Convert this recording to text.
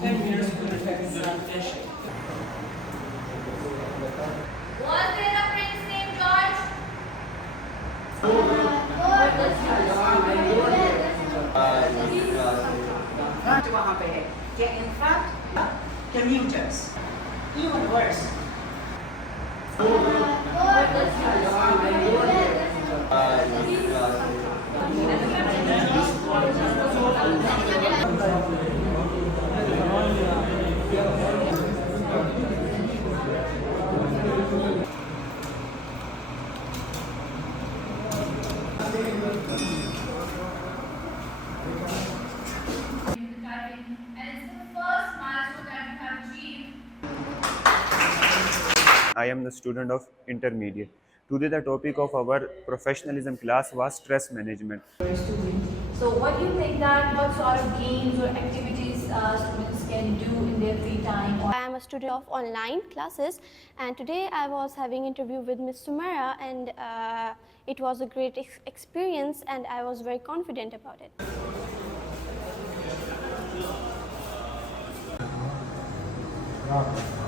10 minutes to reflect the attention. Was there a prince named George? Front वहाँ पे है कि in front commuters. Even worse. I am the student of intermediate. Today the topic of our professionalism class was stress management. So what do you think that what sort of games or activities students can do in their free time? I am a student of online classes, and today I was having interview with Ms. Sumara, and it was a great experience, and I was very confident about it. Wow.